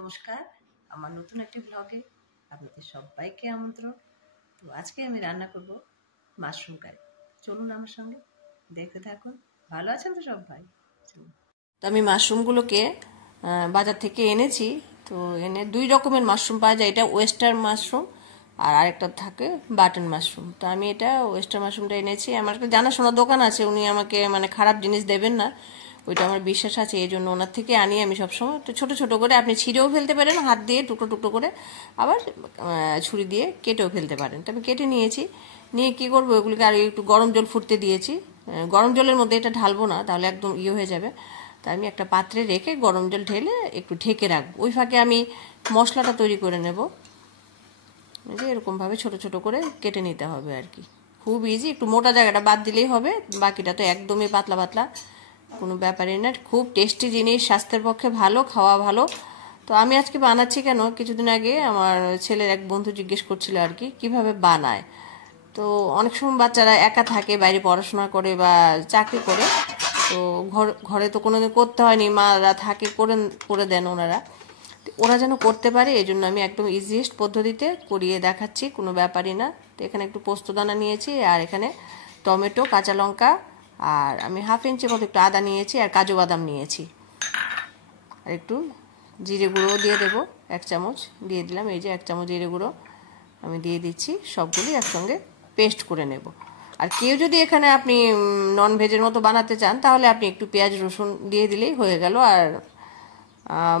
নমস্কার, আমার নতুন একটি ব্লগে আপনাদের সবাইকে আমন্ত্রণ। তো আজকে আমি রান্না করব মাশরুম কারি। চলুন আমার সঙ্গে দেখতে থাকুন। ভালো আছেন তো সবাই? চলুন। তো আমি মাশরুমগুলোকে বাজার থেকে এনেছি। তো এনে দুই রকমের মাশরুম পাওয়া যায়, এটা ওয়েস্টার্ন মাশরুম আর আরেকটা থাকে বাটন মাশরুম। তো আমি এটা ওয়েস্টার্ন মাশরুমটা এনেছি। আমার একটা জানাশোনা দোকান আছে, উনি আমাকে খারাপ জিনিস দেবেন না, ওইটা আমার বিশ্বাস আছে, এই জন্য ওনার থেকে আনি আমি সবসময়। তো ছোটো ছোটো করে আপনি ছিঁড়েও ফেলতে পারেন, হাত দিয়ে টুকরো টুকরো করে, আবার ছুরি দিয়ে কেটেও ফেলতে পারেন। তো আমি কেটে নিয়েছি, নিয়ে কী করবো, ওইগুলিকে আর একটু গরম জল ফুটতে দিয়েছি। গরম জলের মধ্যে এটা ঢালবো না, তাহলে একদম হয়ে যাবে। তা আমি একটা পাত্রে রেখে গরম জল ঢেলে একটু ঢেকে রাখবো। ওই ফাঁকে আমি মশলাটা তৈরি করে নেব। যে এরকমভাবে ছোটো ছোটো করে কেটে নিতে হবে আর কি, খুব ইজি। একটু মোটা জায়গাটা বাদ দিলেই হবে, বাকিটা তো একদমই পাতলা পাতলা, কোনো ব্যাপারই না। খুব টেস্টি জিনিস, স্বাস্থ্যের পক্ষে ভালো, খাওয়া ভালো। তো আমি আজকে বানাচ্ছি কেন, কিছুদিন আগে আমার ছেলের এক বন্ধু জিজ্ঞেস করছিল আর কি কীভাবে বানায়। তো অনেক সময় বাচ্চারা একা থাকে, বাইরে পড়াশোনা করে বা চাকরি করে, তো ঘরে তো কোনোদিন করতে হয়নি, মারা থাকে, করে দেন ওনারা। ওরা যেন করতে পারে, এই জন্য আমি একদম ইজিয়েস্ট পদ্ধতিতে করিয়ে দেখাচ্ছি, কোনো ব্যাপারই না। তো এখানে একটু পোস্তদানা নিয়েছি, আর এখানে টমেটো, কাঁচা লঙ্কা, আর আমি 1/2 ইঞ্চি মতো একটু আদা নিয়েছি, আর কাজু বাদাম নিয়েছি, আর একটু জিরে গুঁড়ো দিয়ে দেবো, 1 চামচ দিয়ে দিলাম। এই যে 1 চামচ জিরে গুঁড়ো আমি দিয়ে দিচ্ছি, সবগুলি একসঙ্গে পেস্ট করে নেব। আর কেউ যদি এখানে আপনি নন ভেজের মতো বানাতে চান, তাহলে আপনি একটু পেঁয়াজ রসুন দিয়ে দিলেই হয়ে গেল। আর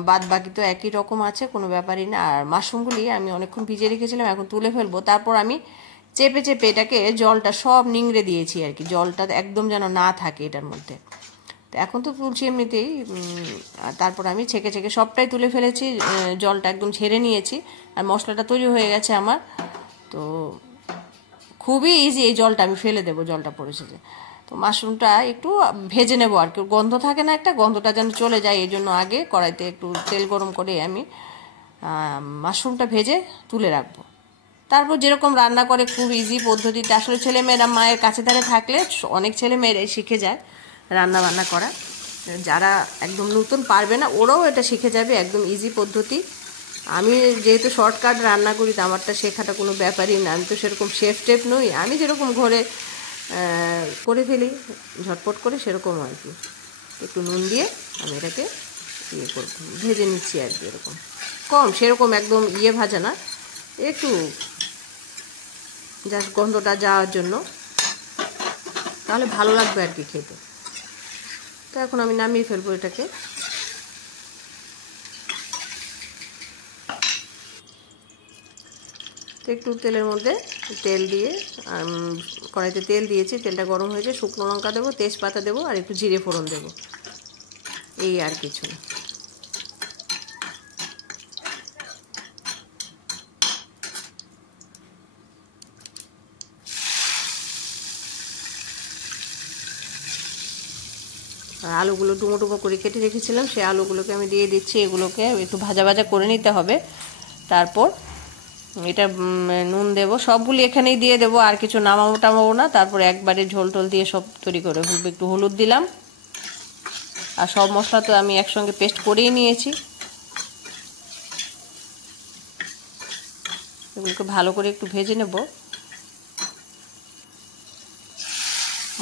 বাদ বাকি তো একই রকম আছে, কোনো ব্যাপারই না। আর মাশরুমগুলি আমি অনেকক্ষণ ভিজিয়ে রেখেছিলাম, এখন তুলে ফেলবো। তারপর আমি চেপে চেপে এটাকে জলটা সব নিংড়ে দিয়েছি আর কি, জলটা একদম যেন না থাকে এটার মধ্যে। তো এখন তো তুলছি এমনিতেই, তারপর আমি ছেঁকে ছেঁকে সবটাই তুলে ফেলেছি, জলটা একদম ঝেড়ে নিয়েছি, আর মশলাটা তৈরি হয়ে গেছে আমার। তো খুবই ইজি, এই জলটা আমি ফেলে দেবো, জলটা পড়েছে যে। তো মাশরুমটা একটু ভেজে নেবো আর কি, গন্ধ থাকে না একটা, গন্ধটা যেন চলে যায়, এই জন্য আগে কড়াইতে একটু তেল গরম করে আমি মাশরুমটা ভেজে তুলে রাখবো। তারপর যেরকম রান্না করে খুব ইজি পদ্ধতিতে, আসলে ছেলেমেয়েরা মায়ের কাছে ধারে থাকলে অনেক ছেলেমেয়েরাই শিখে যায় রান্না বান্না করা। যারা একদম নতুন পারবে না, ওরাও এটা শিখে যাবে, একদম ইজি পদ্ধতি। আমি যেহেতু শর্টকাট রান্না করি, তো আমারটা শেখাটা কোনো ব্যাপারই না, আমি তো সেরকম শেফ টেপ নই। আমি যেরকম ঘরে করে ফেলি ঝটপট করে, সেরকম আর কি। একটু নুন দিয়ে আমি এটাকে করব, ভেজে নিচ্ছি আর কি, এরকম কম, সেরকম একদম ভাজা না, একটু জাস্ট গন্ধটা যাওয়ার জন্য, তাহলে ভালো লাগবে আর কি খেতে। তো এখন আমি নামিয়ে ফেলবো এটাকে। তো একটু তেলের মধ্যে তেল দিয়ে, কড়াইতে তেল দিয়েছি, তেলটা গরম হয়েছে, শুকনো লঙ্কা দেবো, তেজপাতা দেবো, আর একটু জিরে ফোড়ন দেবো, এই আর কিছু না। আর আলুগুলো ডুমো ডুমো করে কেটে রেখেছিলাম, সেই আলুগুলোকে আমি দিয়ে দিচ্ছি। এগুলোকে একটু ভাজা ভাজা করে নিতে হবে। তারপর এটা নুন দেবো, সবগুলি এখানেই দিয়ে দেবো, আর কিছু নামাবো টামাবো না। তারপর একবারে ঝোল টোল দিয়ে সব তৈরি করে ফেলবো। একটু হলুদ দিলাম, আর সব মশলা তো আমি একসঙ্গে পেস্ট করেই নিয়েছি। এগুলোকে ভালো করে একটু ভেজে নেব।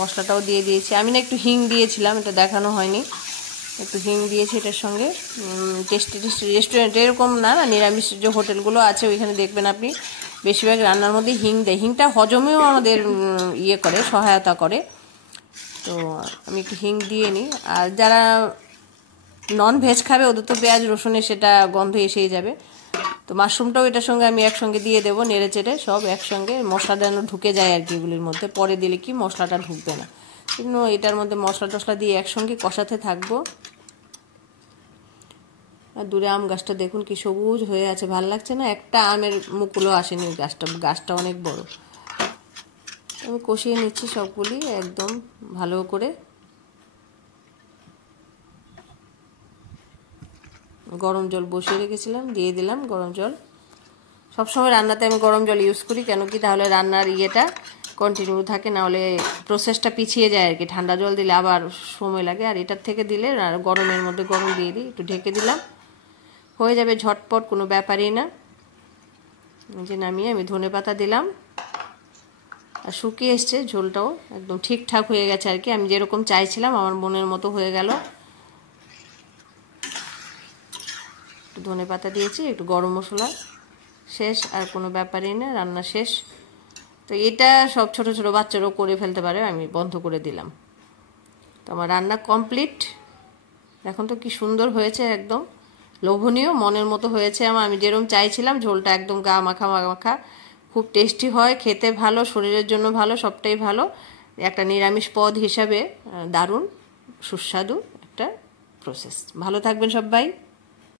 মশলাটাও দিয়ে দিয়েছি আমি, না একটু হিং দিয়েছিলাম, এটা দেখানো হয়নি, একটু হিং দিয়েছি এটার সঙ্গে। টেস্টি টেস্টি রেস্টুরেন্ট এরকম না, নিরামিষ যে হোটেলগুলো আছে ওইখানে দেখবেন আপনি বেশিরভাগ রান্নার মধ্যে হিং দেয়। হিংটা হজমেও আমাদের করে, সহায়তা করে। তো আমি একটু হিং দিয়ে নিই। আর যারা নন ভেজ খাবে, ওদের তো পেঁয়াজ রসুনে সেটা গন্ধ এসেই যাবে। তো মাশরুমটাও এটার সঙ্গে আমি একসঙ্গে দিয়ে দেবো, নেড়ে চেড়ে সব একসঙ্গে, মশলাটা যেন ঢুকে যায় আর কি এগুলির মধ্যে। পরে দিলে কি মশলাটা ঢুকবে না, কিন্তু এটার মধ্যে মশলা টশলা দিয়ে একসঙ্গে কষাতে থাকবো। আর দূরে আম গাছটা দেখুন কি সবুজ হয়ে আছে, ভাল লাগছে না? একটা আমের মুকুলও আসেনি গাছটা অনেক বড়। আমি কষিয়ে নিচ্ছি সবগুলি একদম ভালো করে। গরম জল বসিয়ে রেখেছিলাম, দিয়ে দিলাম গরম জল। সবসময় রান্নাতে আমি গরম জল ইউজ করি, কেন কি তাহলে রান্নার কন্টিনিউ থাকে, নাহলে প্রসেসটা পিছিয়ে যায় আর কি। ঠান্ডা জল দিলে আবার সময় লাগে, আর এটার থেকে দিলে গরমের মধ্যে গরম দিয়ে দিই। একটু ঢেকে দিলাম, হয়ে যাবে ঝটপট, কোনো ব্যাপারই না। যে নামিয়ে আমি ধনেপাতা দিলাম, আর শুকিয়ে এসছে ঝোলটাও একদম ঠিকঠাক হয়ে গেছে আর কি, আমি যেরকম চাইছিলাম আমার মনের মতো হয়ে গেল। একটু ধনেপাতা দিয়েছি, একটু গরম মশলা, শেষ। আর কোনো ব্যাপারই না, রান্না শেষ। তো এটা সব ছোট ছোট বাচ্চারাও করে ফেলতে পারে, আমি বন্ধ করে দিলাম। তো আমার রান্না কমপ্লিট। এখন তো কি সুন্দর হয়েছে, একদম লোভনীয়, মনের মতো হয়েছে আমার, আমি যেরকম চাইছিলাম। ঝোলটা একদম গা মাখা মাখা, খুব টেস্টি হয়, খেতে ভালো, শরীরের জন্য ভালো, সবটাই ভালো। একটা নিরামিষ পদ হিসাবে দারুণ সুস্বাদু একটা প্রসেস। ভালো থাকবেন সবাই।